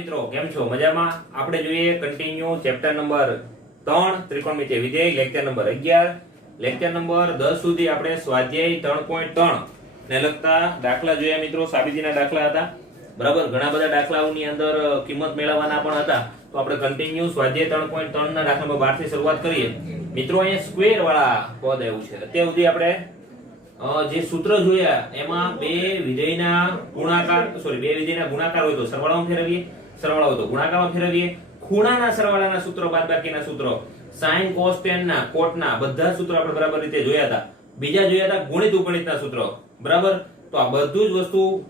મિત્રો કેમ છો મજામાં આપણે જોઈએ કન્ટિન્યુ ચેપ્ટર નંબર 3 ત્રિકોણમિતિય વિધેય લેક્ચર નંબર 11 લેક્ચર નંબર 10 સુધી આપણે સ્વાધ્યાય 3.3 ને લગતા દાખલા જોયા મિત્રો સાબિતીના દાખલા હતા બરાબર ઘણા બધા દાખલાઓની અંદર કિંમત મેળવવાના પણ હતા તો આપણે કન્ટિન્યુ સ્વાધ્યાય 3.3 ના દાખલા નંબર 12 થી શરૂઆત કરીએ મિત્રો અહીંયા સ્ક્વેર વાળા પદ આવ્યું છે અત્યાર સુધી આપણે જે સૂત્ર જોયા એમાં બે વિધેયના ગુણાકાર હોય તો સરવાળામાં ફેરવીએ સરવાળો હોય તો ગુણાકારમાં ફેરવીએ ખૂણાના સરવાળાના સૂત્ર બાદબાકીના સૂત્રો sin cos tan ના cot ના બધા સૂત્રો આપણે બરાબર રીતે જોયા હતા બીજા જોયા હતા ગુણિત ઉપગણિતના સૂત્રો બરાબર તો આ બધું જ વસ્તુ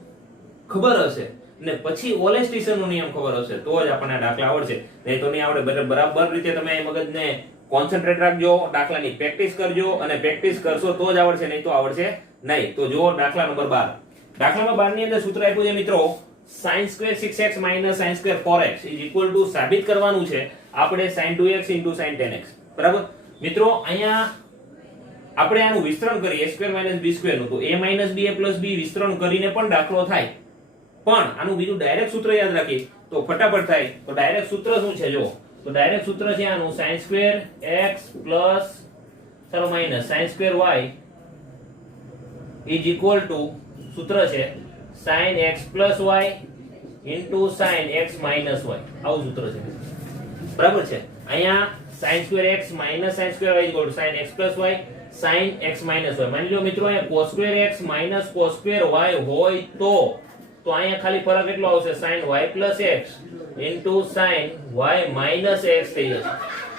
ખબર હશે ને પછી ઓલેસ્ટીસનનો નિયમ ખબર હશે તો જ આપણને આ દાખલા આવડશે નહીં તો નહીં આવડે બરાબર રીતે તમે મગજને કોન્સન્ટ્રેટ રાખજો દાખલાની પ્રેક્ટિસ કરજો અને પ્રેક્ટિસ કરશો તો જ આવડશે નહીં તો આવડશે નહીં તો જુઓ દાખલા નંબર 12 દાખલા નંબર 12 ની અંદર સૂત્ર આપ્યું છે મિત્રો sin square 6x sin square 4x = સાબિત કરવાનું છે આપણે sin 2x sin 10x બરાબર મિત્રો અહીંયા આપણે આનું વિસ્તરણ કરીએ a² - b² નું તો a - ba + b વિસ્તરણ કરીને પણ દાખલો થાય પણ આનું બીજું ડાયરેક્ટ સૂત્ર યાદ રાખીએ તો ફટાફટ થાય તો ડાયરેક્ટ સૂત્ર શું છે જો તો ડાયરેક્ટ સૂત્ર છે આનું sin square x plus sin square y = સૂત્ર છે sin x plus y sin x minus y આવું સૂત્ર છે બરાબર છે અહીંયા sin square x minus sin square y = sin x plus y sin x minus y માની લો મિત્રો અહીંયા cos square x minus cos square y હોય તો અહીંયા ખાલી ફરક એટલો આવશે sin y plus x sin y minus x થઈ જશે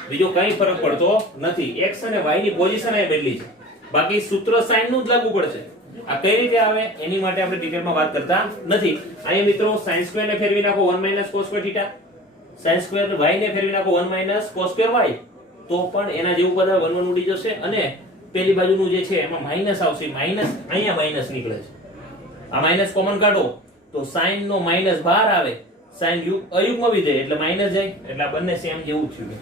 બીજો કઈ ફરક પડતો નથી x અને y ની પોઝિશન એ બદલી છે બાકી સૂત્ર sin નું જ લાગુ પડશે આ કઈ રીતે આવે એની માટે આપણે ડિટેલમાં વાત કરતા નથી અહીંયા મિત્રો sin square ને ફેરવી નાખો 1 - cos square θ sin square y ને ફેરવી નાખો 1 - cos square y તો પણ એના જેવું બધા 1 1 ઉડી જશે અને પેલી બાજુનું જે છે એમાં માઈનસ આવશે માઈનસ અહીંયા માઈનસ નીકળે છે આ માઈનસ કોમન કાઢો તો sin નો માઈનસ બહાર આવે sin અયુગ્મ વિધેય એટલે માઈનસ જાય એટલે આ બંને સેમ જેવું જ છે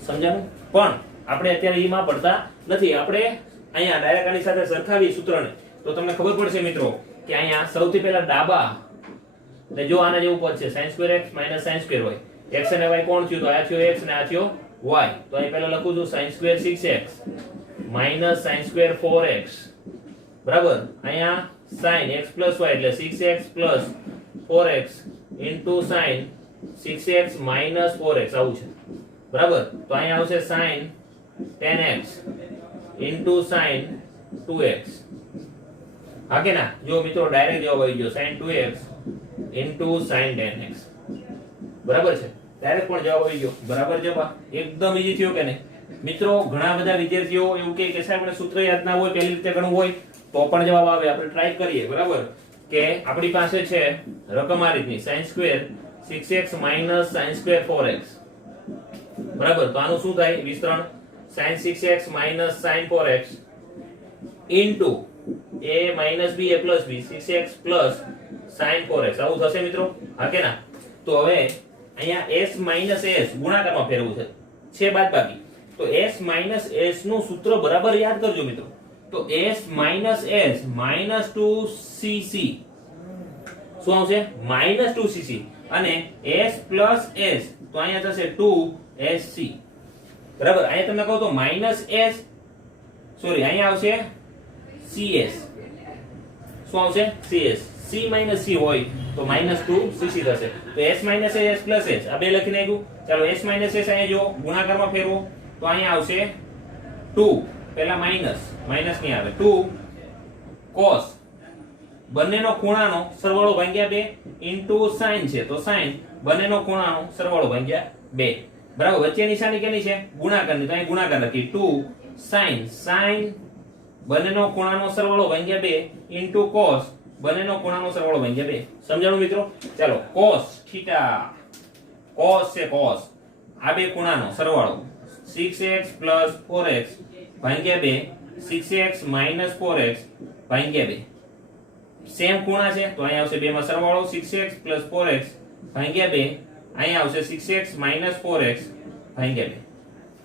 સમજાણું પણ આપણે અત્યારે ઈમાં પડતા નથી આપણે અહીંયા ડાયરેક્ટ આની સાથે સરખાવી સૂત્રને તો તમને ખબર પડશે મિત્રો કે અહીંયા સૌથી પહેલા ડાબા એટલે જો આના જેવું પદ છે sin square x sin square y x અને y કોણ થયું તો આ થયો x અને આ થયો y તો અહીં પહેલા લખું છું sin square 6x sin square 4x બરાબર અહીંયા sin x plus y એટલે 6x plus 4x sin 6x minus 4x આવું છે બરાબર તો અહીંયા આવશે sin 10x sin 2x હા કે ના જો મિત્રો ડાયરેક્ટ જવાબ આવી ગયો sin 2x sin 10x બરાબર છે ડાયરેક્ટ પણ જવાબ આવી ગયો બરાબર જવાબ એકદમ ઈઝી થયો કે નહીં મિત્રો ઘણા બધા વિદ્યાર્થીઓ એવું કહે કે સાહેબ મને સૂત્ર યાદ ના હોય પેલી રીતે ગણવું હોય તો પણ જવાબ આવે આપણે ટ્રાય કરીએ બરાબર કે આપણી પાસે છે રકમ આ રીતની sin square 6x sin square 4x બરાબર તો આનું શું થાય વિસ્તરણ sin 6x sin 4x into a - b a plus b 6x plus sin 4x આવું થશે મિત્રો હા કે ના તો હવે અહીંયા s s ગુણાકારમાં ફેરવવું છે બાદબાકી તો s નું સૂત્ર બરાબર યાદ કરજો મિત્રો તો s s -2cc શું આવશે -2cc અને s plus s તો અહીંયા થશે 2sc બરાબર અહીંયા તમને કહું તો અહીંયા આવશે cs શું આવશે cs c - c હોય તો -2cc થશે તો s s plus s આ બે લખી નાખ્યું ચાલો s s અહીંયા જો ગુણાકારમાં ફેરવો તો અહીંયા આવશે 2 પહેલા માઈનસ નહીં આવે 2 cos બંનેનો ખૂણાનો સરવાળો ભાગ્યા 2 ઇન્ટુ sin છે તો sin બંનેનો ખૂણાનો સરવાળો ભાગ્યા 2 બરાબર વચ્ચે નિશાની કેની છે ગુણાકારની તો અહીં ગુણાકાર લખી 2 sin બંનેનો ખૂણાનો સરવાળો ભાગ્યા 2 ઇન્ટુ cos બંનેનો ખૂણાનો સરવાળો ભાગ્યા 2 સમજાણું મિત્રો ચાલો cos છે cos આ બે ખૂણાનો સરવાળો 6x plus 4x ભાગ્યા 2 6x minus 4x ભાગ્યા 2 સેમ ખૂણા છે તો અહીંયા આવશે બે માં સરવાળો 6x plus 4x ભાગ્યા 2 અહીંયા આવશે 6x minus 4x ભાગ્યા 2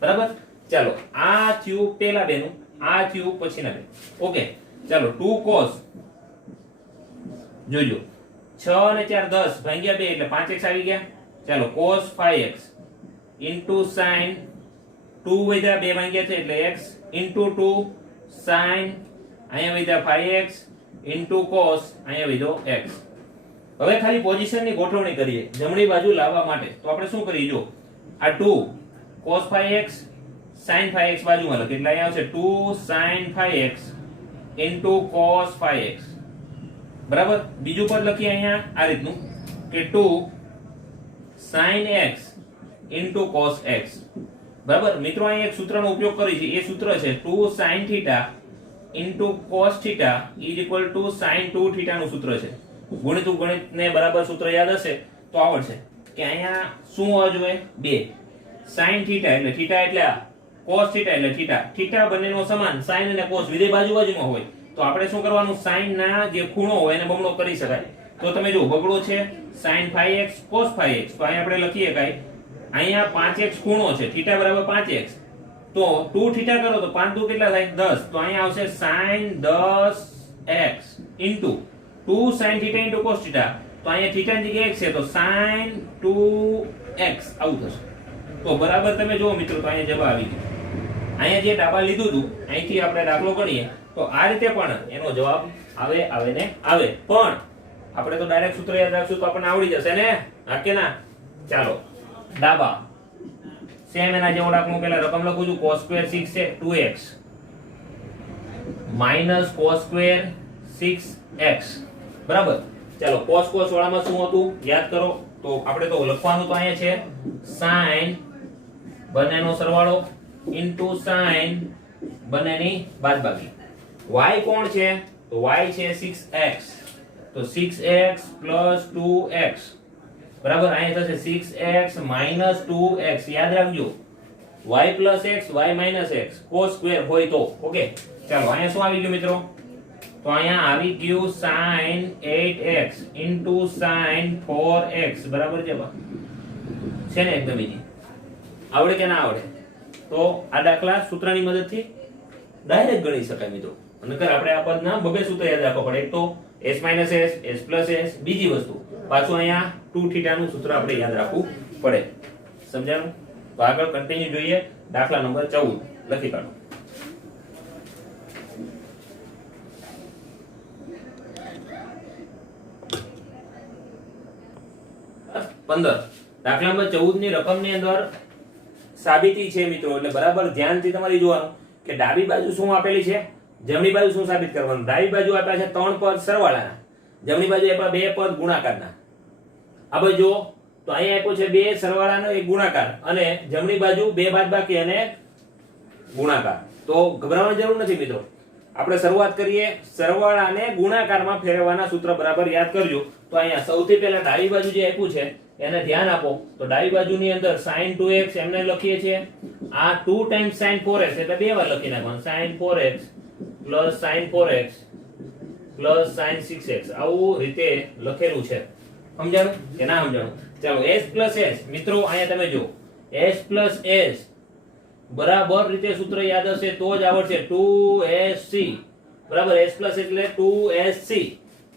બરાબર ચાલો આ થયું પહેલા બેનું આ થયું પછીના બે ઓકે ચાલો 2 cos જોજો 6 અને 4 10 ભાગ્યા 2 એટલે 5x આવી ગયા. ચાલો cos 5x into sin 2 વધ્યા 2 ભાગ્યા છે એટલે x into 2 sin અહીંયા વધ્યા 5x into cos અહીંયા વધ્યો x. હવે ખાલી પોઝિશનની ગોઠવણી કરીએ જમણી બાજુ લાવવા માટે. તો આપણે શું કરીએ જો આ 2 cos 5x sin 5x બાજુમાં લખીએ એટલે અહીંયા આવશે 2 sin 5x into cos 5x. બરાબર. બીજું પદ લખીએ અહીંયા આ રીતનું કે 2 sin x into cos x. બરાબર. મિત્રો અહીં એક સૂત્રનો ઉપયોગ કરી છે. એ સૂત્ર છે 2 sin theta into cos theta is equal to sin 2 theta નું સૂત્ર છે. ગણિતને બરાબર સૂત્ર યાદ હશે તો આવડશે કે અહીંયા શું હોવા જોઈએ 2 sin theta એટલે theta એટલે આ cos theta એટલે theta. theta બંનેનો સમાન sin અને cos વિધેય બાજુમાં હોય તો આપણે શું કરવાનું sin ના જે ખૂણો હોય એને બમણો કરી શકાય. તો તમે જો બગડો છે sin 5x cos 5x તો અહીં આપણે લખીએ કાઈ અહીંયા 5x ખૂણો છે theta બરાબર 5x તો 2 theta કરો તો 5 2 કેટલા થાય 10 તો અહીંયા આવશે sin 10x into 2 sin theta into cos theta તો અહીંયા theta ની જગ્યાએ x છે તો sin 2x આવું થશે. તો બરાબર તમે જુઓ મિત્રો તો અહીંયા જવાબ આવી ગયો. અહીંયા જે ડાબા લીધું હતું અહીંથી આપણે દાખલો કરીએ તો આ રીતે પણ એનો જવાબ આવે ને આવે. પણ આપણે તો ડાયરેક્ટ સૂત્ર યાદ રાખશું તો આપણને આવડી જશે ને હા કે ના. ચાલો ડાબા સેમ એના જેવો દાખલો પહેલા રકમ લખું છું cos square 6 છે 2x minus cos square 6x. બરાબર. ચાલો cos વાળામાં શું હતું યાદ કરો તો આપણે તો લખવાનું તો અહીંયા છે sin બંનેનો સરવાળો into sin બંનેની બાદબાકી. y કોણ છે તો y છે 6x તો 6x plus 2x. બરાબર. અહીંયા થશે 6x minus 2x. યાદ રાખજો y plus x y minus x cos square હોય તો ઓકે. ચાલો અહીંયા શું આવી ગયું મિત્રો તો અહીંયા આવી ગયું sin 8x into sin 4x. બરાબર છે ને એકદમ ઈજી. આવડે કે ના આવડે તો આ દાખલા સૂત્રની મદદથી ડાયરેક્ટ ગણી શકાય મિત્રો. નકર આપણે આ પદના બબે સૂત્ર યાદ રાખવા પડે. એક તો s s s plus s બીજી વસ્તુ પાછું અહીંયા 2 થીટા નું સૂત્ર આપણે યાદ રાખવું પડે. સમજાણું? તો આગળ કન્ટિન્યુ જોઈએ. દાખલા નંબર 14 લખી કાઢો. 15 દાખલા નંબર 14 ની રકમની અંદર સાબિતી છે મિત્રો. એટલે બરાબર ધ્યાનથી તમારે જોવાનું કે ડાબી બાજુ શું આપેલી છે જમણી બાજુ શું સાબિત કરવાનું. ડાબી બાજુ આપ્યા છે 3 પદ સરવાળાના જમણી બાજુ આપ્યા 2 પદ ગુણાકારના. આ બાજુ જો તો અહીંયા આપ્યો છે 2 સરવાળાનો 1 ગુણાકાર અને જમણી બાજુ 2 બાદબાકી અને ગુણાકાર. તો ગભરાવાની જરૂર નથી મિત્રો. આપણે શરૂઆત કરીએ સરવાળાને ગુણાકારમાં ફેરવવાના સૂત્ર બરાબર યાદ કરજો. તો અહીંયા સૌથી પહેલા ડાબી બાજુ જે આપ્યું છે એને ધ્યાન આપો. તો ડાબી બાજુની અંદર sin 2x એમને લખીએ છીએ. આ 2 times sin 4x એટલે બે વાર લખી નાખવાનું sin 4x plus sin 4x plus sin 6x આવું રીતે લખેલું છે. સમજાણું કે ના સમજાણું? ચાલો s plus s મિત્રો અહીંયા તમે જો s plus s બરાબર રીતે સૂત્ર યાદ હશે તો જ આવડશે. 2sc બરાબર. s plus એટલે 2sc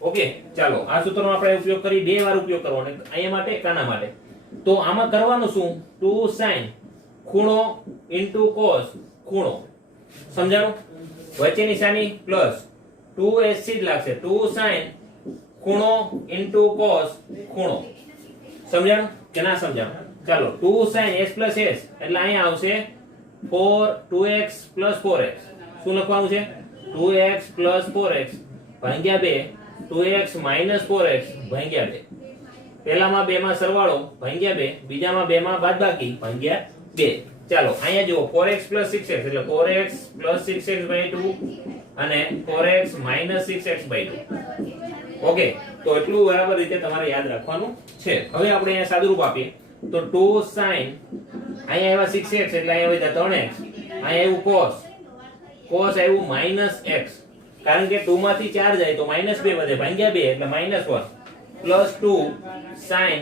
ઓકે. ચાલો આ સૂત્રનો આપણે ઉપયોગ કરી 2 વાર ઉપયોગ કરવાનો અહીંયા માટે કાના માટે. તો આમાં કરવાનું શું 2 sin ખૂણો into cos ખૂણો. સમજાણું? વચ્ચે નિશાની પ્લસ 2sc જ લાગશે. 2 sin ખૂણો into cos ખૂણો. સમજાણું કે ના સમજાણું? ચાલો 2 sin s plus s એટલે અહીંયા આવશે 2x plus 4x. શું લખવાનું છે 2x plus 4x ભાગ્યા 2 2x minus 4x ભાગ્યા 2. પહેલામાં 2 માં સરવાળો ભાગ્યા 2 બીજામાં 2 માં બાદબાકી ભાગ્યા 2. ચાલો અહીંયા જુઓ 4x plus 6x એટલે 4x plus 6x by 2 અને 4x minus 6x by 2 okay. તો એટલું બરાબર રીતે તમારે યાદ રાખવાનું છે. હવે આપણે અહીંયા સાદુરૂપ આપીએ તો 2 sin અહીંયા આવ્યા 6x એટલે અહીંયા આવ્યા 3x અહીંયા આવ્યું cos આવ્યું minus x કારણ કે 2 માંથી 4 જાય તો -2 વધે ભાગ્યા 2 એટલે -1 plus 2 sin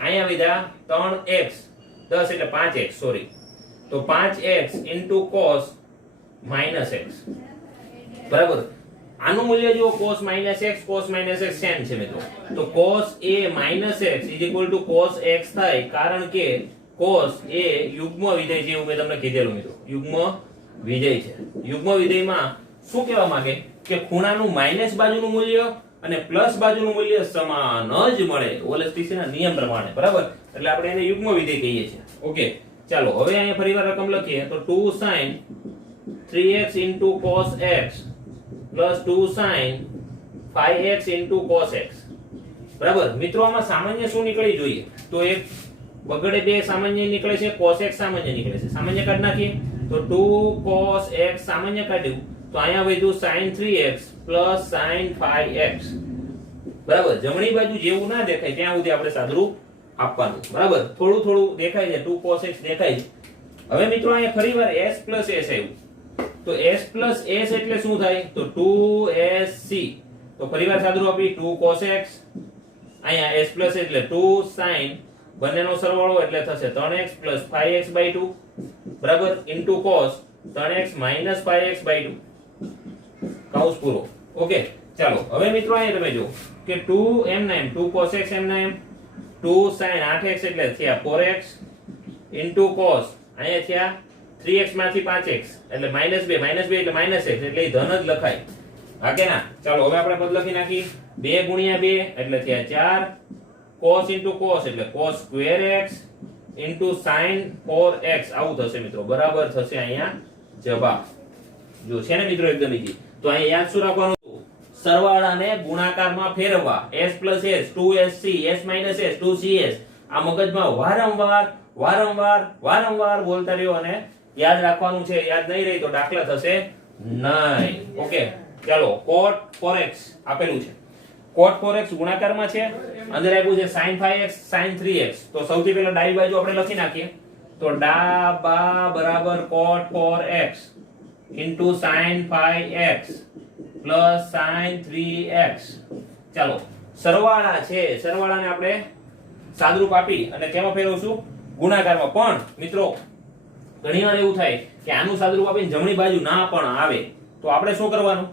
અહીંયા વિધા 3x 10 એટલે 5x સોરી તો 5x into cos minus x. બરાબર. આનું મૂલ્ય જો cos x સેમ છે મિત્રો, તો cos a minus x is equal to cos x થાય, કારણ કે cos એ યુગ્મ વિધેય છે એવું મેં તમને કીધેલું મિત્રો, યુગ્મ વિધેય છે. યુગ્મ વિધેયમાં શું કહેવા માંગે કે ખૂણાનું માઈનસ બાજુનું મૂલ્ય અને પ્લસ બાજુનું મૂલ્ય સમાન જ મળે વોલેસ્ટીસીના નિયમ પ્રમાણે, બરાબર? એટલે આપણે એને યુગ્મ વિધેય કહીએ છીએ. ઓકે, ચાલો હવે અહીંયા ફરીવાર રકમ લખીએ તો 2 sin 3x into cos x plus 2 sin 5x into cos x. બરાબર મિત્રો, આમાં સામાન્ય શું નીકળી જોઈએ? તો એક બગડે બે સામાન્ય નીકળે છે, cos x સામાન્ય નીકળે છે. સામાન્ય કાઢી નાખીએ તો 2 cos x સામાન્ય કાઢ્યું તો અહીંયા વધ્યું sin 3x plus sin 5x. બરાબર, જમણી બાજુ જેવું ના દેખાય ત્યાં સુધી આપણે સાદુરૂપ આપવાનું. બરાબર, થોડું થોડું દેખાય છે, 2 cos x દેખાય છે. હવે મિત્રો અહીંયા ફરીવાર s plus s આવ્યું તો s plus s એટલે શું થાય? તો 2sc. તો ફરીવાર સાદુરૂપ આપી 2 cos x, અહીંયા s plus એટલે 2 sin, બંનેનો સરવાળો એટલે થશે 3x plus 5x/2, બરાબર, into cos 3x minus 5x/2, કૌંસ પૂરો. ઓકે, ચાલો હવે મિત્રો અહીંયા તમે જો કે 2 m ના m, 2 cos x m ના m, 2 sin 8x એટલે થયા 4x into cos અહીંયા થયા 3x માંથી 5x એટલે -2 એટલે -x એટલે એ ધન જ લખાય. હા કે ના? ચાલો હવે આપણે પદ લખી નાખી 2 ગુણ્યા 2 એટલે થયા 4, cos into cos એટલે cos square x into sin 4x આવું થશે મિત્રો. બરાબર થશે અહીંયા જવાબ. જો છે ને મિત્રો એકદમ ઈઝી. તો અહીંયા યાદ શું રાખવાનું? સરવાળાને ગુણાકારમાં ફેરવવા. s plus s 2sc, s minus s 2cs. આ મગજમાં વારંવાર બોલતા રહ્યો અને યાદ રાખવાનું છે. યાદ નહીં રહી તો દાખલા થશે નહીં. ઓકે, ચાલો cot 4x આપેલું છે. cot 4x ગુણાકારમાં છે, અંદર આપ્યું છે sin 5x sin 3x. તો સૌથી પહેલા ડાબી બાજુ આપણે લખી નાખીએ તો ડાબા બરાબર cot 4x into sin 5x plus sin 3x. ચાલો સરવાળા છે, સરવાળાને આપણે સાદરૂપ આપી અને કેમાં ફેરવશું? ગુણાકારમાં. પણ મિત્રો ઘણીવાર એવું થાય કે આનું સાદરૂપ આપીને જમણી બાજુ ના પણ આવે તો આપણે શું કરવાનું?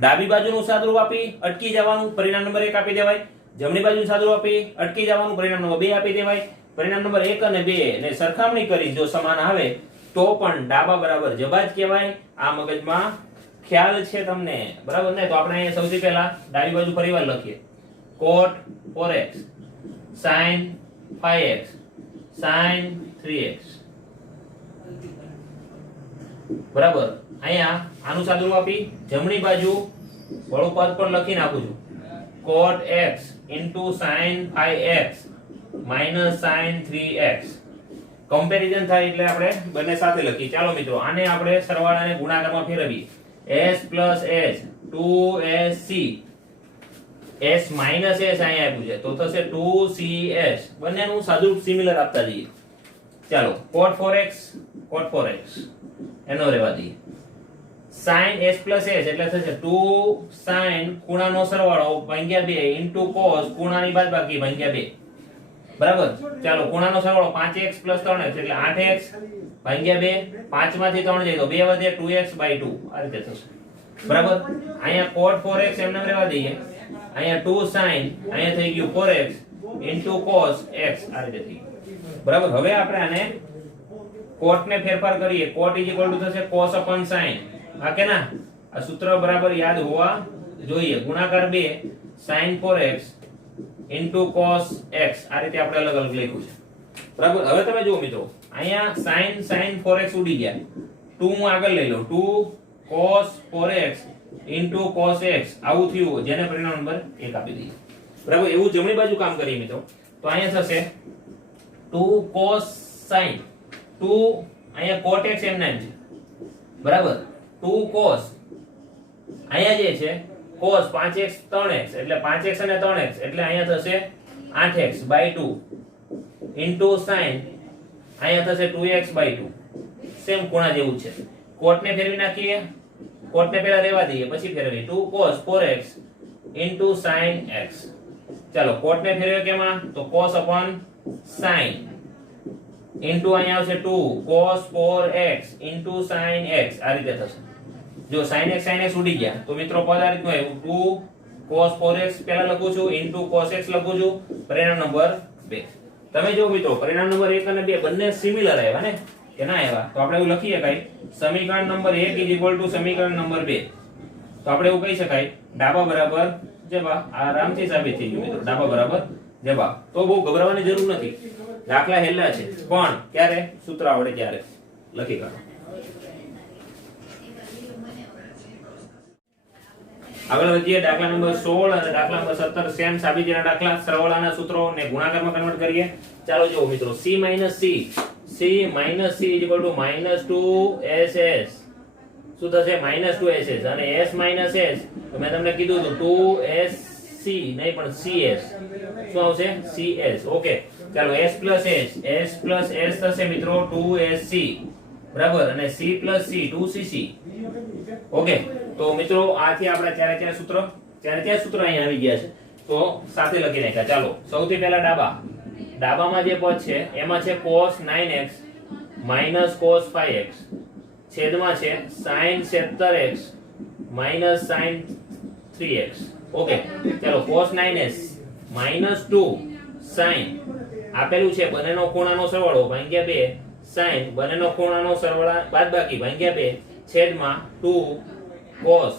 ડાબી બાજુનું સાદરૂપ આપી અટકી જવાનું, પરિણામ નંબર 1 આપી દેવાય. જમણી બાજુનું સાદરૂપ આપી અટકી જવાનું, પરિણામ નંબર 2 આપી દેવાય. પરિણામ નંબર 1 અને 2 ને સરખામણી કરી જો સમાન આવે તો પણ ડાબા બરાબર જબા જ કહેવાય. આ મગજમાં ખ્યાલ છે તમને, બરાબર ને? તો આપણે અહીંયા સૌથી પહેલા ડાબી બાજુ ફરીવાર લખીએ cot 4x sin 5x sin 3x. બરાબર, અહીંયા આનું સાદુરૂપ આપી જમણી બાજુ વળું પદ પર લખી નાખું છું cot x into sin 5x minus sin 3x. Comparison થાય એટલે આપણે બંને સાથે લખી. ચાલો મિત્રો આને આપણે સરવાળાને ગુણાકારમાં ફેરવીએ. s plus s 2sc, s minus s અહીંયા આપ્યું છે તો થશે 2cs. બંનેનું સાદુરૂપ સિમિલર આપતા જઈએ. ચાલો cot 4x એનો રહેવા દઈએ. sin s plus s એટલે થશે 2 sin ખૂણાનો સરવાળો ભાગ્યા 2 into cos ખૂણાની બાદબાકી ભાગ્યા 2. બરાબર, ચાલો ખૂણાનો સરવાળો 5x plus 3x એટલે 8x ભાગ્યા 2. 5 માંથી 3 જાય તો 2 વધે 2x/2 આ રીતે થશે. બરાબર, અહીંયા cot 4x એમને રહેવા દઈએ. અહીંયા 2 sin અહીંયા થઈ ગયું 4x into cos x આ રીતે થઈ ગયું. બરાબર, હવે આપણે આને cot ને ફેરફાર કરીએ. cot થશે cos upon sin. હા કે ના? આ સૂત્ર બરાબર યાદ હોવા જોઈએ. ગુણાકાર 2 sin 4x into cos x આ રીતે આપણે અલગ અલગ લખ્યું છે. બરાબર, હવે તમે જુઓ મિત્રો અહીંયા sin 4x ઉડી ગયા. 2 હું આગળ લઈ લઉં 2 cos 4x into cos x આવું થયું, જેને પરિણામ નંબર 1 આપી દઈએ. બરાબર, એવું જમણી બાજુ કામ કરીએ મિત્રો તો અહીંયા થશે 2 cos sin 2 અહીંયા cot x એમ નામ છે. બરાબર, 2 cos અહીંયા જે છે cos 5x 3x એટલે 5x અને 3x એટલે અહીંયા થશે 8x/2 into sin અહીંયા થશે 2x/2. સેમ ખૂણા જેવું છે. cot ને ફેરવી નાખીએ. cot ને પહેલા રહેવા દઈએ પછી ફેરવીએ 2 cos 4x into sin x. ચાલો cot ને ફેરવીએ કેમાં? તો cos upon sin into અહીંયા આવશે 2 cos 4x into sin x આ રીતે થશે. જો sin x ઉડી ગયા તો મિત્રો પદ આ રીતનું આવ્યું 2 cos 4x પહેલા લખું છું into cos x લખું છું પરિણામ નંબર 2. તમે જો મિત્રો પરિણામ નંબર 1 અને 2 બંને સિમિલર આવ્યા ને કે ના આવ્યા તો આપણે એવું લખીએ કઈ સમીકરણ નંબર 1 સમીકરણ નંબર 2. તો આપણે એવું કહી શકાય ડાબા બરાબર જવાબ. આરામથી સાબિત થઈ ગયું મિત્રો ડાબા બરાબર જવાબ. તો બહુ ગભરાવાની જરૂર નથી, દાખલા હેલા છે પણ ક્યારે સૂત્ર આવડે ત્યારે લખી કાઢો. આગળ વધીએ દાખલા નંબર 16 અને દાખલા નંબર 17 સેમ સાબિતીના દાખલા સરવાળાના સૂત્રો ને ગુણાકારમાં કન્વર્ટ કરીએ. ચાલો જો મિત્રો c - c -2ss શું થશે -2ss અને s - s તો મેં તમને કીધું હતું 2sc નહીં પણ cs શું આવશે cs. ઓકે ચાલો s થશે મિત્રો 2sc બરાબર અને c c 2cc. ઓકે તો મિત્રો આથી આપણા ચારે સૂત્ર અહીંયા આવી ગયા છે તો સાથે લખી નાખ્યા. ચાલો સૌથી પહેલા ડાબામાં જે પદ છે એમાં છે cos 9x cos 5x છેદમાં છે sin 17x sin 3x. Okay ચાલો cos 9s -2 sin આપેલું છે બંનેનો ખૂણાનો સરવાળો ભાગ્યા 2 sin બંનેનો ખૂણાનો સરવાળો બાદબાકી ભાગ્યા 2 છેદમાં 2 cos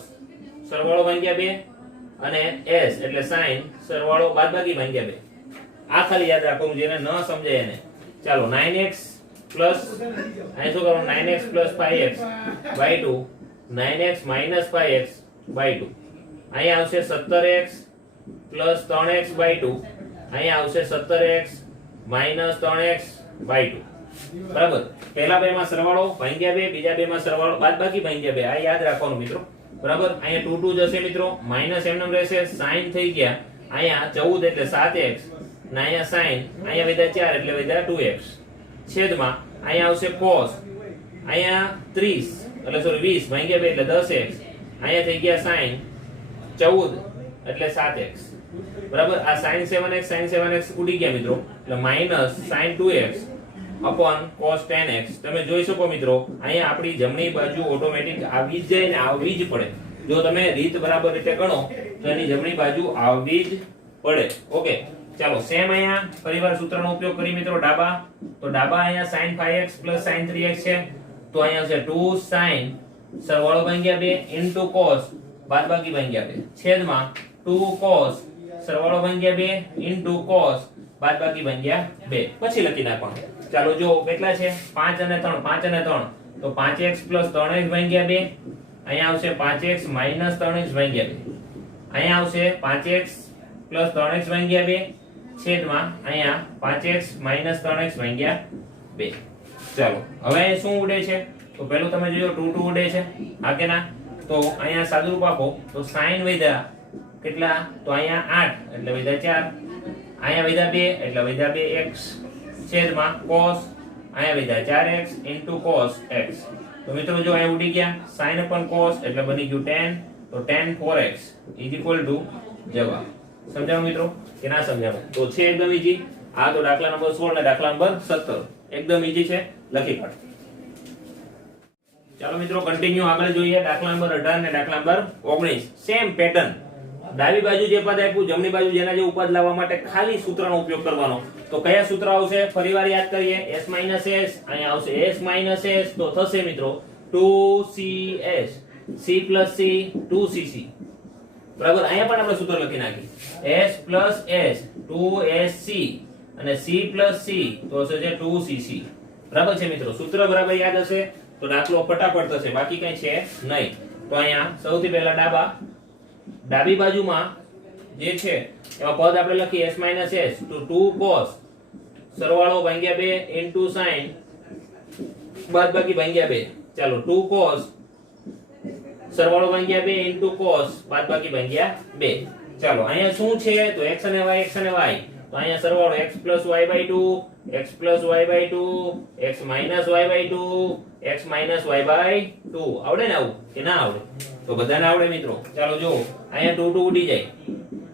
સરવાળો ભાગ્યા 2 અને s એટલે sin સરવાળો બાદબાકી ભાગ્યા 2. આ ખાલી યાદ રાખવાનું જેને ન સમજાય એને. ચાલો 9x પ્લસ અહીં શું કરવાનું 9x 5x 2 9x 5x 2 અહીંયા આવશે 17x 3x 2 અહીંયા આવશે 17x 3x 2 બરાબર. પહેલા બે માં સરવાળો ભાગ્યા 2 બીજા બે માં સરવાળો બાદબાકી ભાગ્યા 2 આ યાદ રાખવાનું મિત્રો બરાબર. અહીંયા 2 જશે મિત્રો માઈનસ એમનેમ રહેશે sin થઈ ગયા અહીંયા 14 એટલે 7x ને અહીંયા sin અહીંયા વધ્યા 4 એટલે વધ્યા 2x છેદમાં અહીંયા આવશે cos અહીંયા 30 એટલે સોરી 20 ભાગ્યા 2 એટલે 10x અહીંયા થઈ ગયા sin 14 એટલે 7x બરાબર. આ sin 7x ઉડી ગયા મિત્રો એટલે minus sin 2x upon cos 10x. તમે જોઈ શકો મિત્રો અહીંયા આપણી જમણી બાજુ ઓટોમેટિક આવી જ જાય ને આવવી જ પડે. જો તમે રીત બરાબર રીતે ગણો તો એની જમણી બાજુ આવવી જ પડે. ઓકે ચાલો સેમ અહીંયા ફરીવાર સૂત્રનો ઉપયોગ કરી મિત્રો તો ડાબા અહીંયા sin 5x sin 3x છે તો અહીંયા છે 2 sin સરવાળો ભાગ્યા 2 into cos બાદબાકી ભાગ્યા 2 છેદમાં 2 cos સરવાળો ભાગ્યા 2 into cos બાદબાકી ભાગ્યા 2 પછી લખી નાખવાનું. ચાલો જો કેટલા છે 5 અને 3 તો 5x 3x ભાગ્યા 2 અહીંયા આવશે 5x 3x ભાગ્યા 2 અહીંયા આવશે 5x 3x ભાગ્યા 2 છેદમાં અહીંયા 5x 3x ભાગ્યા 2. ચાલો હવે શું ઉડે છે તો પહેલું તમે જોયો 2 ઉડે છે હા કે ના. તો અહીંયા સાદુરૂપ આપો તો sin વધ્યા કેટલા તો અહીંયા 8 એટલે વધ્યા 4 અહીંયા વધ્યા 2 એટલે વધ્યા 2x છેદમાં cos અહીંયા વધ્યા 4x into cos x. તો મિત્રો જો અહીંયા ઉડી ગયા sin upon cos એટલે બની ગયું 10 તો tan 4x જવાબ. સમજાવો મિત્રો કે ના સમજાવો તો છે એકદમ ઈજી. આ તો દાખલા નંબર 16 ને દાખલા નંબર 17 એકદમ ઈજી છે લખી કાઢો. ચાલો મિત્રો કન્ટિન્યુ આગળ જોઈએ દાખલા નંબર 18 ને દાખલા નંબર 19 સેમ પેટર્ન. ડાબી બાજુ જે પદ આપ્યું જમણી બાજુ જેના જેવું પદ લાવવા માટે ખાલી સૂત્રનો ઉપયોગ કરવાનો. તો કયા સૂત્ર આવશે ફરીવાર યાદ કરીએ s - s અહીંયા આવશે s - s તો થશે મિત્રો 2cs c + c 2cc બરાબર. અહીંયા પણ આપણે સૂત્ર લખી નાખી s + s 2sc અને c + c તો હશે જે 2cc બરાબર છે મિત્રો. સૂત્ર બરાબર યાદ હશે તો દાખલો ફટાફટ થશે બાકી કઈ છે નહીં. તો અહીંયા સૌથી પહેલા ડાબી બાજુમાં જે છે એમાં પદ આપણે લખી s - s તો 2 cos સરવાળો ભાગ્યા 2 into sin બાદબાકી ભાગ્યા 2. ચાલો 2 cos સરવાળો ભાગ્યા 2 into cos બાદબાકી ભાગ્યા 2. ચાલો અહીંયા શું છે તો x અને y તો અહીંયા સરવાળો x + y/2 x + y/2 x - y/2 x - y/2 આવડે ને આવું કે ના આવડે તો બધાને આવડે મિત્રો. ચાલો જો અહીંયા 2 ઉડી જાય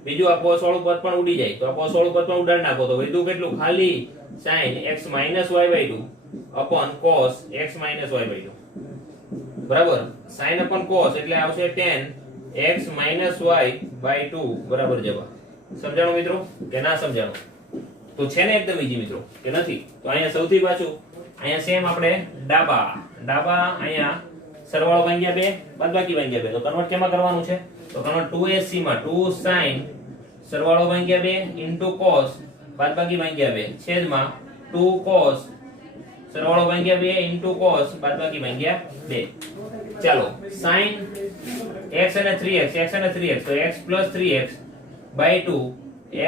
બીજું આ cos વાળું પદ પણ ઉડી જાય તો આ cos વાળું પદ પણ ઉડાડી નાખો તો વધ્યું કેટલું ખાલી sin x - y/2 upon cos x - y/2 બરાબર sin upon cos એટલે આવશે tan x - y/2 બરાબર જવાબ. સમજાણું મિત્રો કે ના સમજાણું? તો છે ને એકદમ ઈજી મિત્રો કે નથી? તો અહીંયા સૌથી પાછું અહીંયા સેમ આપણે ડાબા અહીંયા સરવાળો ભાગ્યા 2 બાદબાકી ભાગ્યા 2 તો કન્વર્ટ કેમાં કરવાનું છે? તો કન્વર્ટ 2sc માં 2 sin સરવાળો ભાગ્યા 2 into cos બાદબાકી ભાગ્યા 2 છેદમાં 2 cos સરવાળો ભાગ્યા 2 into cos બાદબાકી ભાગ્યા 2. ચાલો sin x અને 3x તો x + 3x by 2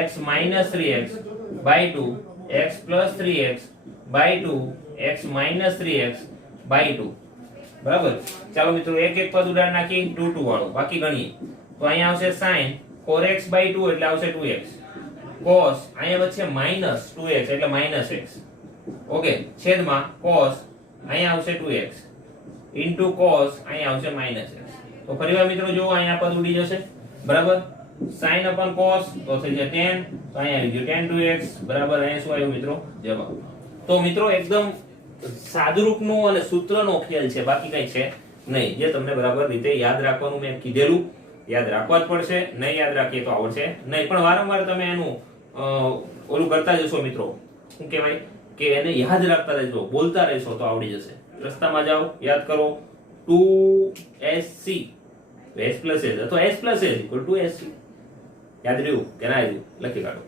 x - 3x by 2 x + 3x by 2 x - 3x by 2 બરાબર. ચાલો મિત્રો એક એક પદ ઉડાડ નાખી 2 2 વાળો બાકી ગણીએ તો અહીંયા આવશે sin 4x by 2 એટલે આવશે 2x cos અહીંયા વચ્ચે -2x એટલે -x ઓકે છેદમાં cos અહીંયા આવશે 2x into cos અહીંયા આવશે -x. તો ફરીવાર મિત્રો જો અહીંયા પદ ઉડી જશે બરાબર. sin upon cos તો થઈ જાય tan તો અહીંયા આવી ગયું tan 2x બરાબર. અહીંયા શું આવ્યું મિત્રો? જવાબ. તો મિત્રો એકદમ સાદુરૂપનો અને સૂત્રનો ખેલ છે બાકી કઈ છે નહીં. જે તમને બરાબર રીતે યાદ રાખવાનું મેં કીધેલું યાદ રાખવા જ પડશે. નહીં યાદ રાખીએ તો આવડશે નહીં. પણ વારંવાર તમે એનું ઓલું કરતા જશો મિત્રો. શું કહેવાય કે એને યાદ રાખતા રહેજો બોલતા રહેશો તો આવડી જશે. રસ્તામાં જાઓ યાદ કરો 2sc s + s અથવા s + s = 2sc યાદ રહ્યું કે ના રહ્યું? લખી કાઢો.